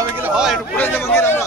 এভাবে গেলে হয়, একটু পড়ে যাবো গিয়ে আমরা।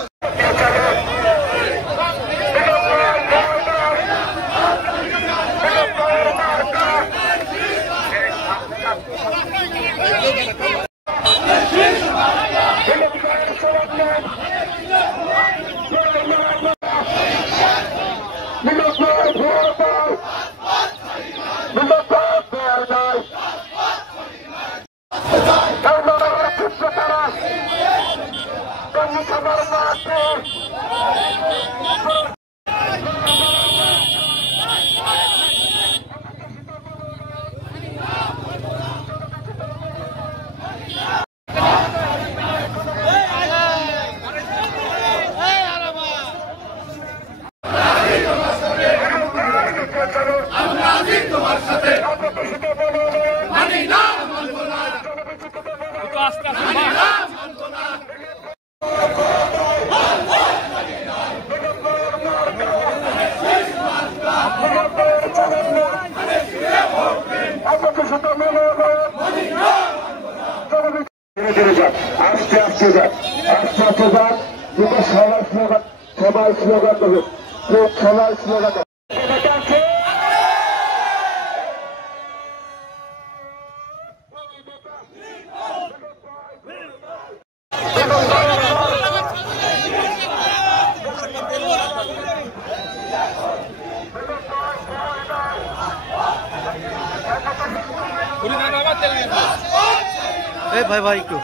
ভাই ভাই একটু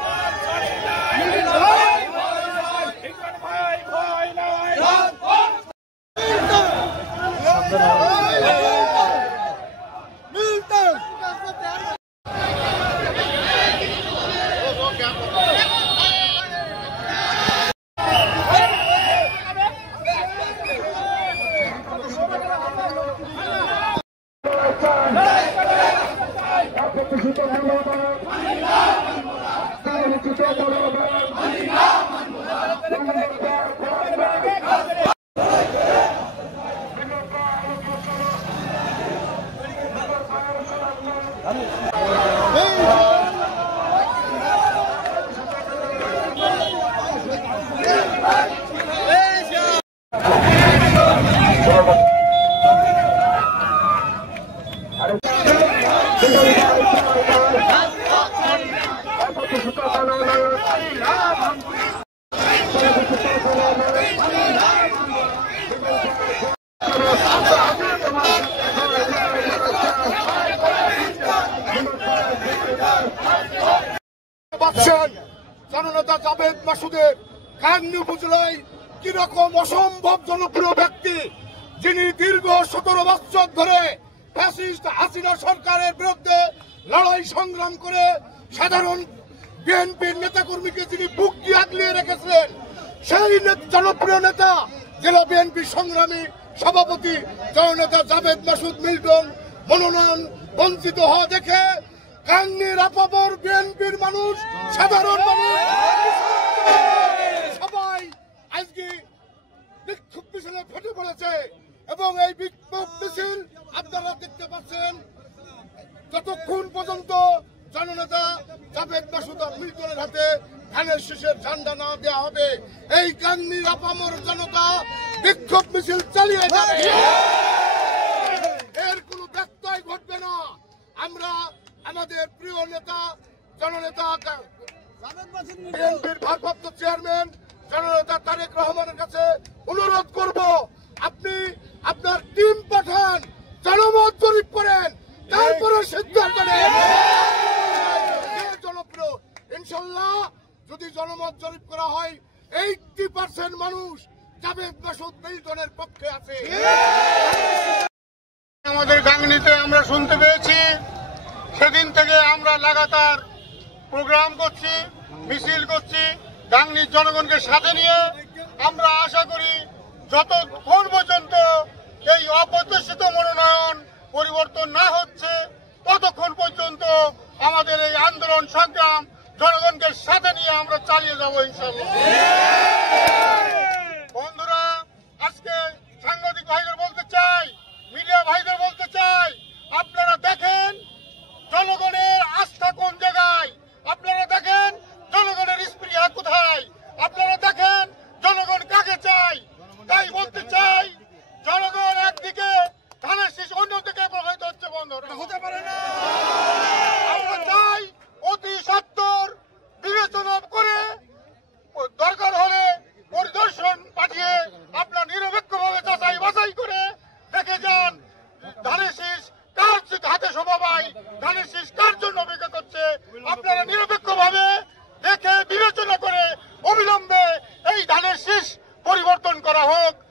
জননেতা জাভেদ মাসুদের কান্নি উপজেলায় কিরকম অসম্ভব জনপ্রিয় ব্যক্তি, যিনি দীর্ঘ 17 বছর ধরে ফ্যাসিস্ট হাসিনা সরকারের বিরুদ্ধে লড়াই সংগ্রাম করে সাধারণ বিএনপির নেতাকর্মীকে যিনি বুক দিয়ে আগলিয়ে রেখেছিলেন, সেই জনপ্রিয় নেতা জেলা বিএনপির সংগ্রামী সভাপতি জননেতা জাভেদ মাসুদ মিল্টন মনোনয়ন বঞ্চিত হওয়া দেখে কান্নির আপামর বিএনপির মানুষ, সাধারণ মানুষ সবাই আজকে বিক্ষোভ মিছিলে ফেটে পড়েছে। এবং এই বিক্ষোভ মিছিল আপনারা দেখতে পাচ্ছেন, যতক্ষণ পর্যন্ত জননেতা জাভেদ মাসুদ মিল্টনের হাতে ধানের শীষের ঝান্ডা না দেওয়া হবে, এই কান্নির আপামর জনতা বিক্ষোভ মিছিল চালিয়ে যাবে, এর কোনো ব্যত্যয় ঘটবে না। আমরা আমাদের প্রিয় নেতা জননেতা বিএনপির ভারপ্রাপ্ত চেয়ারম্যান জননেতা তারেক রহমানের কাছে অনুরোধ করব, আপনি আপনার টিম পাঠান, জনমত জরিপ করেন, তারপরে সিদ্ধান্ত নেন। জনপ্রিয় ইনশাল্লাহ যদি জনমত জরিপ করা হয় 80% মানুষ জাভেদ মাসুদ মিল্টনের পক্ষে আছে। আমাদের গাংনীতে আমরা শুনতে পেয়েছি, সেদিন থেকে আমরা লাগাতার প্রোগ্রাম করছি, মিছিল করছি গাংনীর জনগণকে সাথে নিয়ে। আমরা আশা করি যতক্ষণ পর্যন্ত এই অপ্রত্যাশিত মনোনয়ন পরিবর্তন না হচ্ছে, ততক্ষণ পর্যন্ত আমাদের এই আন্দোলন সংগ্রাম জনগণকে সাথে নিয়ে আমরা চালিয়ে যাব ইনশাআল্লাহ। বন্ধুরা, আজকে সাংবাদিক ভাইদের বলতে চাই, মিডিয়া ভাইদের বলতে চাই, আপনারা দেখেন জনগণের আস্থা কোন জায়গায়, আপনারা দেখেন জনগণের স্পৃহা কোথায়। করা হোক।